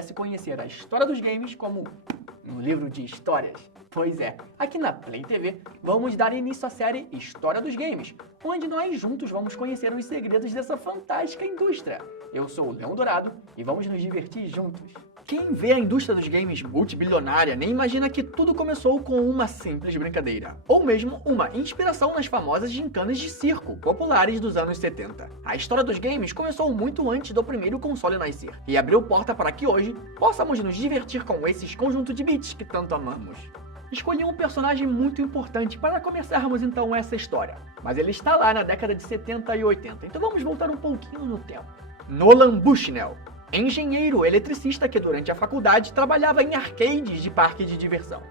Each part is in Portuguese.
pudesse conhecer a história dos games como um livro de histórias. Pois é, aqui na Play TV vamos dar início à série História dos Games, onde nós juntos vamos conhecer os segredos dessa fantástica indústria. Eu sou o Leão Dourado e vamos nos divertir juntos. Quem vê a indústria dos games multibilionária nem imagina que tudo começou com uma simples brincadeira, ou mesmo uma inspiração nas famosas gincanas de circo, populares dos anos 70. A história dos games começou muito antes do primeiro console nascer, e abriu porta para que hoje possamos nos divertir com esses conjuntos de bits que tanto amamos. Escolhi um personagem muito importante para começarmos então essa história, mas ele está lá na década de 70 e 80, então vamos voltar um pouquinho no tempo. Nolan Bushnell, engenheiro eletricista que durante a faculdade trabalhava em arcades de parque de diversão.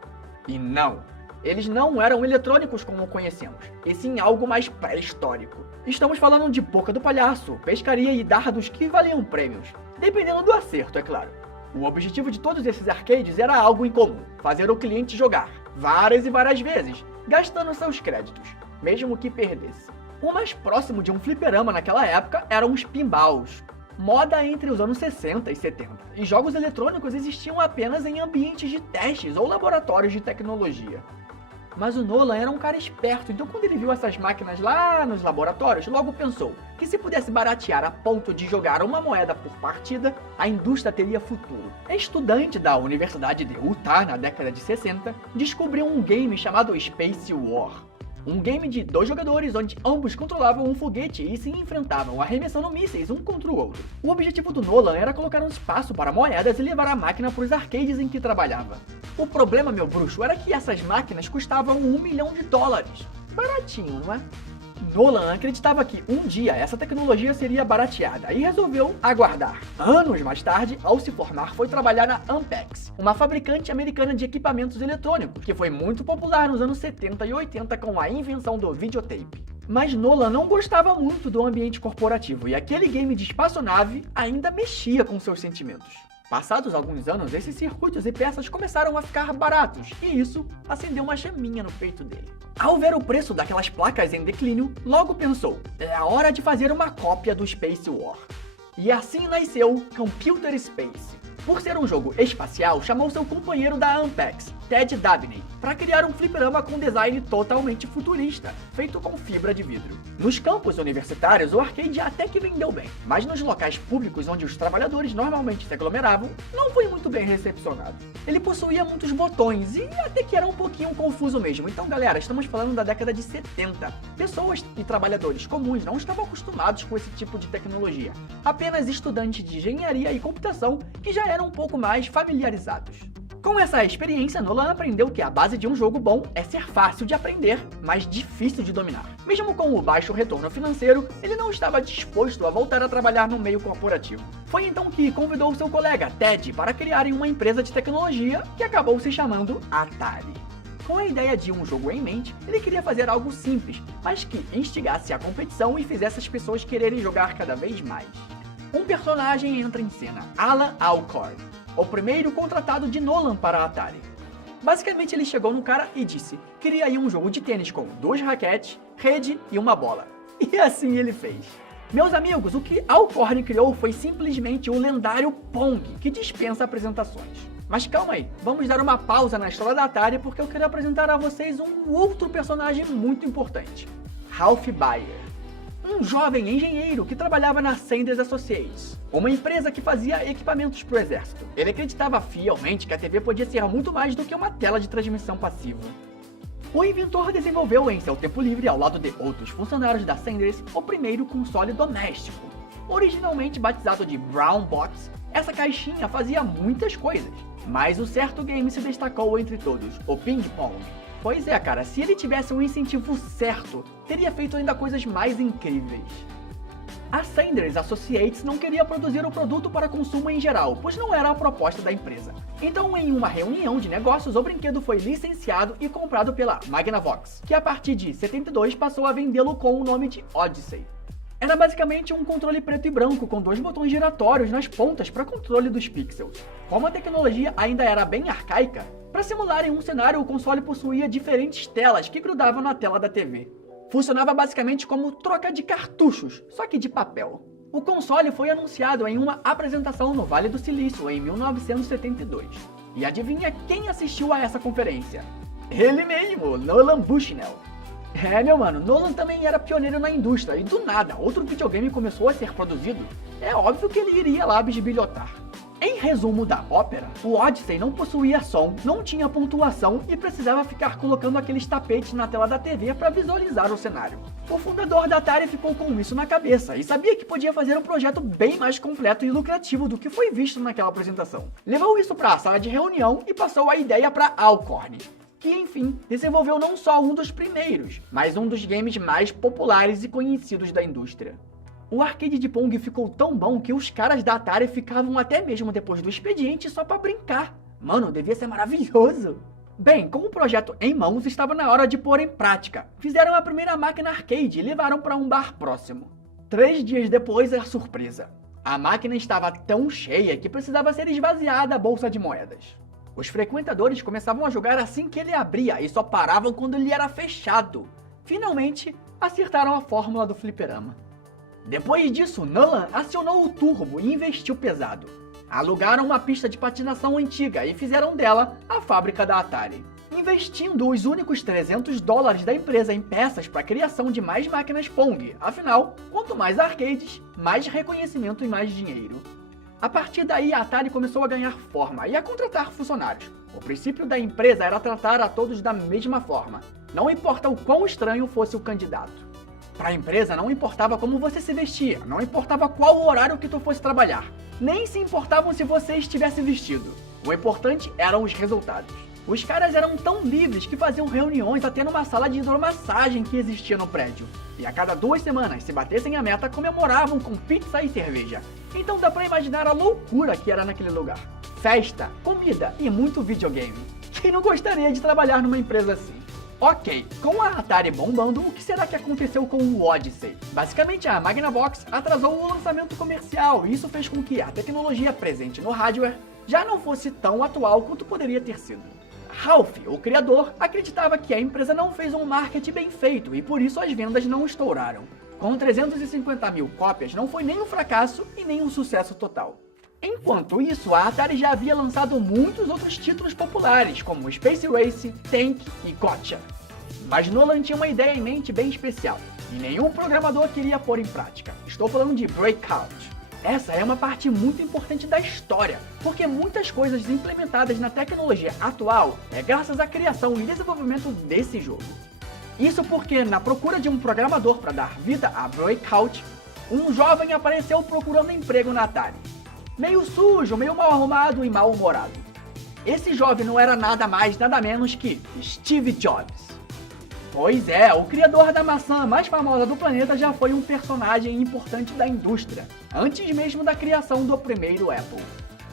E não, eles não eram eletrônicos como conhecemos, e sim algo mais pré-histórico. Estamos falando de boca do palhaço, pescaria e dardos que valiam prêmios, dependendo do acerto, é claro. O objetivo de todos esses arcades era algo em comum: fazer o cliente jogar, várias e várias vezes, gastando seus créditos, mesmo que perdesse. O mais próximo de um fliperama naquela época eram os pinballs, moda entre os anos 60 e 70, e jogos eletrônicos existiam apenas em ambientes de testes ou laboratórios de tecnologia. Mas o Nolan era um cara esperto, então quando ele viu essas máquinas lá nos laboratórios, logo pensou que se pudesse baratear a ponto de jogar uma moeda por partida, a indústria teria futuro. Estudante da Universidade de Utah na década de 60, descobriu um game chamado Space War. Um game de 2 jogadores onde ambos controlavam um foguete e se enfrentavam arremessando mísseis um contra o outro. O objetivo do Nolan era colocar um espaço para moedas e levar a máquina para os arcades em que trabalhava. O problema, meu bruxo, era que essas máquinas custavam $1 milhão. Baratinho, não é? Nolan acreditava que um dia essa tecnologia seria barateada e resolveu aguardar. Anos mais tarde, ao se formar, foi trabalhar na Ampex, uma fabricante americana de equipamentos eletrônicos, que foi muito popular nos anos 70 e 80 com a invenção do videotape. Mas Nolan não gostava muito do ambiente corporativo e aquele game de espaçonave ainda mexia com seus sentimentos. Passados alguns anos, esses circuitos e peças começaram a ficar baratos, e isso acendeu uma chaminha no peito dele. Ao ver o preço daquelas placas em declínio, logo pensou: é a hora de fazer uma cópia do Space War. E assim nasceu Computer Space. Por ser um jogo espacial, chamou seu companheiro da Ampex, Ted Dabney, para criar um fliperama com design totalmente futurista, feito com fibra de vidro. Nos campos universitários, o arcade até que vendeu bem, mas nos locais públicos onde os trabalhadores normalmente se aglomeravam, não foi muito bem recepcionado. Ele possuía muitos botões e até que era um pouquinho confuso mesmo. Então, galera, estamos falando da década de 70. Pessoas e trabalhadores comuns não estavam acostumados com esse tipo de tecnologia. Apenas estudantes de engenharia e computação que já eram um pouco mais familiarizados. Com essa experiência, Nolan aprendeu que a base de um jogo bom é ser fácil de aprender, mas difícil de dominar. Mesmo com o baixo retorno financeiro, ele não estava disposto a voltar a trabalhar no meio corporativo. Foi então que convidou seu colega, Ted, para criarem uma empresa de tecnologia que acabou se chamando Atari. Com a ideia de um jogo em mente, ele queria fazer algo simples, mas que instigasse a competição e fizesse as pessoas quererem jogar cada vez mais. Um personagem entra em cena, Alan Alcorn, o primeiro contratado de Nolan para a Atari. Basicamente ele chegou no cara e disse: queria aí um jogo de tênis com 2 raquetes, rede e uma bola. E assim ele fez. Meus amigos, o que Alcorn criou foi simplesmente o lendário Pong, que dispensa apresentações. Mas calma aí, vamos dar uma pausa na história da Atari porque eu quero apresentar a vocês um outro personagem muito importante, Ralph Baer. Um jovem engenheiro que trabalhava na Sanders Associates, uma empresa que fazia equipamentos para o exército. Ele acreditava fielmente que a TV podia ser muito mais do que uma tela de transmissão passiva. O inventor desenvolveu em seu tempo livre, ao lado de outros funcionários da Sanders, o primeiro console doméstico. Originalmente batizado de Brown Box, essa caixinha fazia muitas coisas, mas o certo game se destacou entre todos, o Ping Pong. Pois é, cara, se ele tivesse um incentivo certo, teria feito ainda coisas mais incríveis. A Sanders Associates não queria produzir o produto para consumo em geral, pois não era a proposta da empresa. Então, em uma reunião de negócios, o brinquedo foi licenciado e comprado pela Magnavox, que a partir de 72 passou a vendê-lo com o nome de Odyssey. Era basicamente um controle preto e branco com 2 botões giratórios nas pontas para controle dos pixels. Como a tecnologia ainda era bem arcaica, para simular em um cenário o console possuía diferentes telas que grudavam na tela da TV. Funcionava basicamente como troca de cartuchos, só que de papel. O console foi anunciado em uma apresentação no Vale do Silício em 1972. E adivinha quem assistiu a essa conferência? Ele mesmo, Nolan Bushnell. Meu mano, Nolan também era pioneiro na indústria e do nada outro videogame começou a ser produzido. É óbvio que ele iria lá bisbilhotar. Em resumo da ópera, o Odyssey não possuía som, não tinha pontuação e precisava ficar colocando aqueles tapetes na tela da TV para visualizar o cenário. O fundador da Atari ficou com isso na cabeça e sabia que podia fazer um projeto bem mais completo e lucrativo do que foi visto naquela apresentação. Levou isso para a sala de reunião e passou a ideia para Alcorn, que enfim desenvolveu não só um dos primeiros, mas um dos games mais populares e conhecidos da indústria. O arcade de Pong ficou tão bom que os caras da Atari ficavam até mesmo depois do expediente só pra brincar. Mano, devia ser maravilhoso. Bem, com o projeto em mãos, estava na hora de pôr em prática. Fizeram a primeira máquina arcade e levaram para um bar próximo. 3 dias depois, a surpresa. A máquina estava tão cheia que precisava ser esvaziada a bolsa de moedas. Os frequentadores começavam a jogar assim que ele abria e só paravam quando ele era fechado. Finalmente, acertaram a fórmula do fliperama. Depois disso, Nolan acionou o turbo e investiu pesado. Alugaram uma pista de patinação antiga e fizeram dela a fábrica da Atari, investindo os únicos $300 da empresa em peças para a criação de mais máquinas Pong. Afinal, quanto mais arcades, mais reconhecimento e mais dinheiro. A partir daí, a Atari começou a ganhar forma e a contratar funcionários. O princípio da empresa era tratar a todos da mesma forma, não importa o quão estranho fosse o candidato. Para a empresa não importava como você se vestia, não importava qual o horário que tu fosse trabalhar, nem se importavam se você estivesse vestido. O importante eram os resultados. Os caras eram tão livres que faziam reuniões até numa sala de hidromassagem que existia no prédio. E a cada 2 semanas, se batessem a meta, comemoravam com pizza e cerveja. Então dá pra imaginar a loucura que era naquele lugar. Festa, comida e muito videogame. Quem não gostaria de trabalhar numa empresa assim? Ok, com a Atari bombando, o que será que aconteceu com o Odyssey? Basicamente, a Magnavox atrasou o lançamento comercial e isso fez com que a tecnologia presente no hardware já não fosse tão atual quanto poderia ter sido. Ralph, o criador, acreditava que a empresa não fez um marketing bem feito e por isso as vendas não estouraram. Com 350 mil cópias, não foi nem um fracasso e nem um sucesso total. Enquanto isso, a Atari já havia lançado muitos outros títulos populares, como Space Race, Tank e Gotcha. Mas Nolan tinha uma ideia em mente bem especial, e nenhum programador queria pôr em prática. Estou falando de Breakout. Essa é uma parte muito importante da história, porque muitas coisas implementadas na tecnologia atual é graças à criação e desenvolvimento desse jogo. Isso porque, na procura de um programador para dar vida a Breakout, um jovem apareceu procurando emprego na Atari. Meio sujo, meio mal arrumado e mal-humorado. Esse jovem não era nada mais, nada menos que Steve Jobs. Pois é, o criador da maçã mais famosa do planeta já foi um personagem importante da indústria, antes mesmo da criação do primeiro Apple.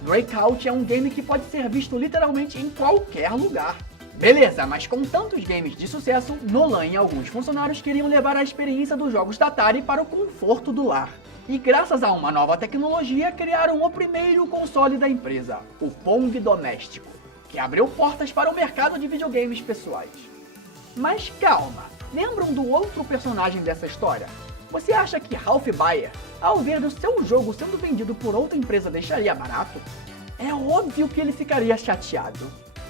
Breakout é um game que pode ser visto literalmente em qualquer lugar. Beleza, mas com tantos games de sucesso, Nolan e alguns funcionários queriam levar a experiência dos jogos da Atari para o conforto do lar. E graças a uma nova tecnologia, criaram o primeiro console da empresa, o Pong doméstico, que abriu portas para o mercado de videogames pessoais. Mas calma, lembram do outro personagem dessa história? Você acha que Ralph Baer, ao ver o seu jogo sendo vendido por outra empresa, deixaria barato? É óbvio que ele ficaria chateado.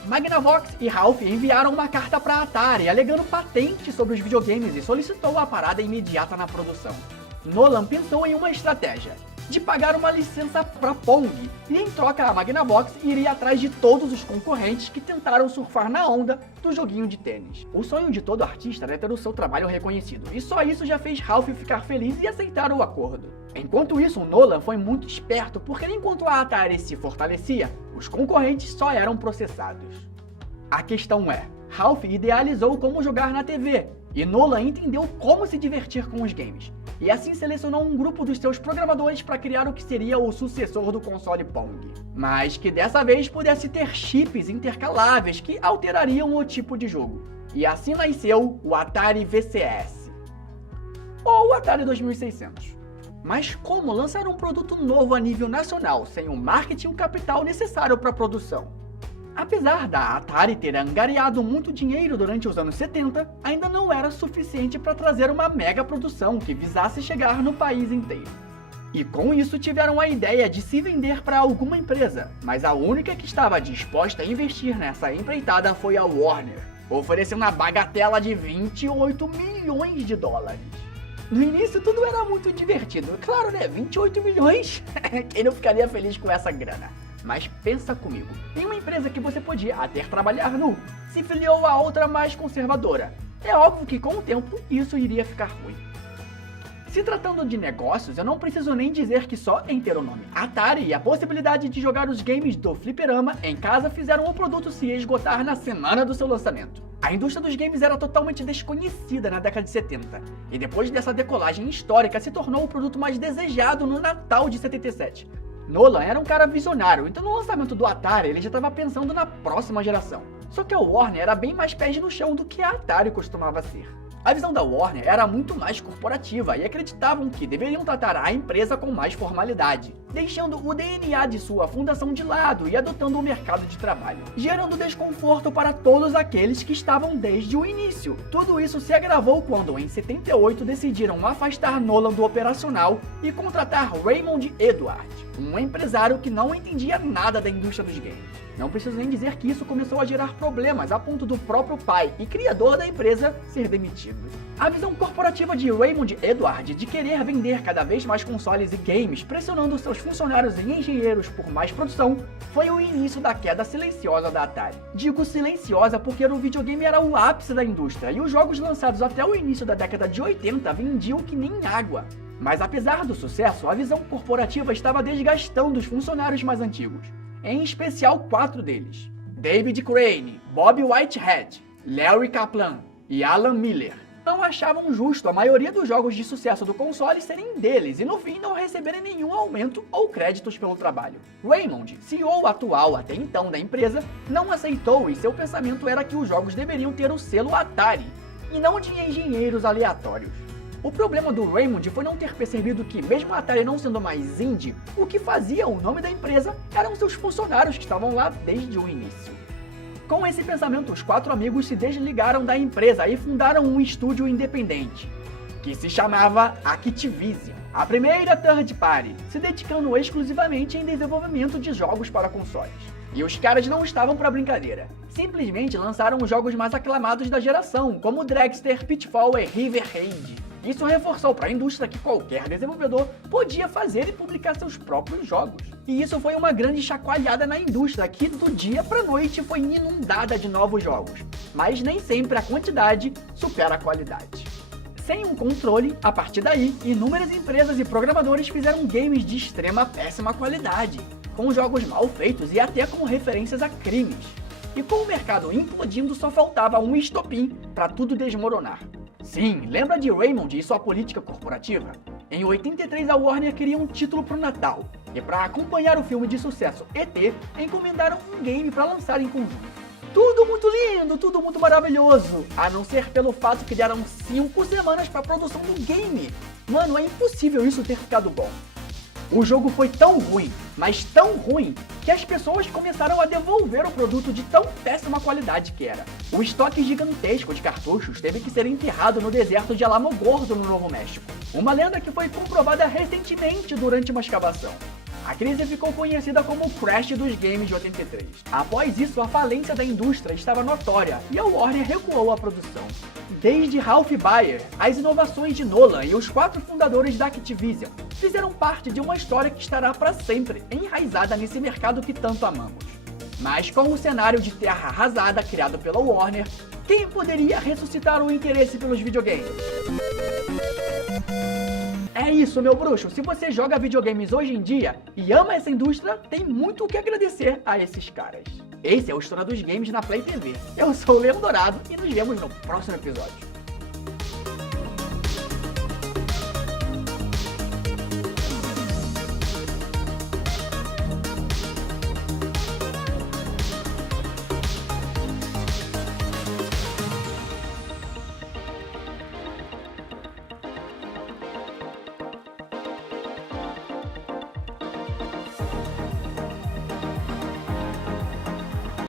Magnavox e Ralph enviaram uma carta para a Atari, alegando patente sobre os videogames e solicitou a parada imediata na produção. Nolan pensou em uma estratégia, de pagar uma licença para Pong, e em troca a Magnavox iria atrás de todos os concorrentes que tentaram surfar na onda do joguinho de tênis. O sonho de todo artista era ter o seu trabalho reconhecido, e só isso já fez Ralph ficar feliz e aceitar o acordo. Enquanto isso, Nolan foi muito esperto, porque enquanto a Atari se fortalecia, os concorrentes só eram processados. A questão é, Ralph idealizou como jogar na TV, e Nolan entendeu como se divertir com os games. E assim selecionou um grupo dos seus programadores para criar o que seria o sucessor do console Pong. Mas que dessa vez pudesse ter chips intercaláveis que alterariam o tipo de jogo. E assim nasceu o Atari VCS. Ou o Atari 2600. Mas como lançar um produto novo a nível nacional sem o marketing e o capital necessário para a produção? Apesar da Atari ter angariado muito dinheiro durante os anos 70, ainda não era suficiente para trazer uma mega produção que visasse chegar no país inteiro. E com isso tiveram a ideia de se vender para alguma empresa, mas a única que estava disposta a investir nessa empreitada foi a Warner, oferecendo uma bagatela de 28 milhões de dólares. No início tudo era muito divertido, claro, né? 28 milhões? Quem não ficaria feliz com essa grana? Mas pensa comigo, em uma empresa que você podia até trabalhar nu, se filiou a outra mais conservadora. É óbvio que com o tempo isso iria ficar ruim. Se tratando de negócios, eu não preciso nem dizer que só em ter o nome Atari e a possibilidade de jogar os games do fliperama em casa fizeram o produto se esgotar na semana do seu lançamento. A indústria dos games era totalmente desconhecida na década de 70, e depois dessa decolagem histórica se tornou o produto mais desejado no Natal de 77. Nolan era um cara visionário, então no lançamento do Atari ele já estava pensando na próxima geração. Só que a Warner era bem mais pés no chão do que a Atari costumava ser. A visão da Warner era muito mais corporativa e acreditavam que deveriam tratar a empresa com mais formalidade, deixando o DNA de sua fundação de lado e adotando o mercado de trabalho, gerando desconforto para todos aqueles que estavam desde o início. Tudo isso se agravou quando, em 78, decidiram afastar Nolan do operacional e contratar Raymond Edward, um empresário que não entendia nada da indústria dos games. Não preciso nem dizer que isso começou a gerar problemas a ponto do próprio pai e criador da empresa ser demitido. A visão corporativa de Raymond Edward de querer vender cada vez mais consoles e games, pressionando seus funcionários e engenheiros por mais produção, foi o início da queda silenciosa da Atari. Digo silenciosa porque o videogame era o ápice da indústria e os jogos lançados até o início da década de 80 vendiam que nem água. Mas apesar do sucesso, a visão corporativa estava desgastando os funcionários mais antigos. Em especial 4 deles: David Crane, Bob Whitehead, Larry Kaplan e Alan Miller. Não achavam justo a maioria dos jogos de sucesso do console serem deles e no fim não receberem nenhum aumento ou créditos pelo trabalho. Raymond, CEO atual até então da empresa, não aceitou e seu pensamento era que os jogos deveriam ter o selo Atari e não de engenheiros aleatórios. O problema do Raymond foi não ter percebido que, mesmo a Atari não sendo mais indie, o que fazia o nome da empresa eram seus funcionários que estavam lá desde o início. Com esse pensamento, os 4 amigos se desligaram da empresa e fundaram um estúdio independente, que se chamava Activision, a primeira third party, se dedicando exclusivamente em desenvolvimento de jogos para consoles. E os caras não estavam para brincadeira, simplesmente lançaram os jogos mais aclamados da geração, como Dragster, Pitfall e River Raid. Isso reforçou para a indústria que qualquer desenvolvedor podia fazer e publicar seus próprios jogos. E isso foi uma grande chacoalhada na indústria que do dia para noite foi inundada de novos jogos. Mas nem sempre a quantidade supera a qualidade. Sem um controle, a partir daí, inúmeras empresas e programadores fizeram games de extrema péssima qualidade, com jogos mal feitos e até com referências a crimes. E com o mercado implodindo, só faltava um estopim para tudo desmoronar. Sim, lembra de Raymond e sua política corporativa? Em 83 a Warner queria um título pro Natal, e para acompanhar o filme de sucesso ET, encomendaram um game para lançar em conjunto. Tudo muito lindo, tudo muito maravilhoso, a não ser pelo fato que deram 5 semanas para a produção do game. Mano, é impossível isso ter ficado bom. O jogo foi tão ruim, mas tão ruim, que as pessoas começaram a devolver o produto de tão péssima qualidade que era. O estoque gigantesco de cartuchos teve que ser enterrado no deserto de Alamogordo, no Novo México. Uma lenda que foi comprovada recentemente durante uma escavação. A crise ficou conhecida como o Crash dos Games de 83. Após isso, a falência da indústria estava notória e a Warner recuou a produção. Desde Ralph Baer, as inovações de Nolan e os 4 fundadores da Activision fizeram parte de uma história que estará para sempre enraizada nesse mercado que tanto amamos. Mas com o cenário de terra arrasada criado pela Warner, quem poderia ressuscitar o interesse pelos videogames? É isso, meu bruxo, se você joga videogames hoje em dia e ama essa indústria, tem muito o que agradecer a esses caras. Esse é o História dos Games na Play TV. Eu sou o Leão Dourado e nos vemos no próximo episódio.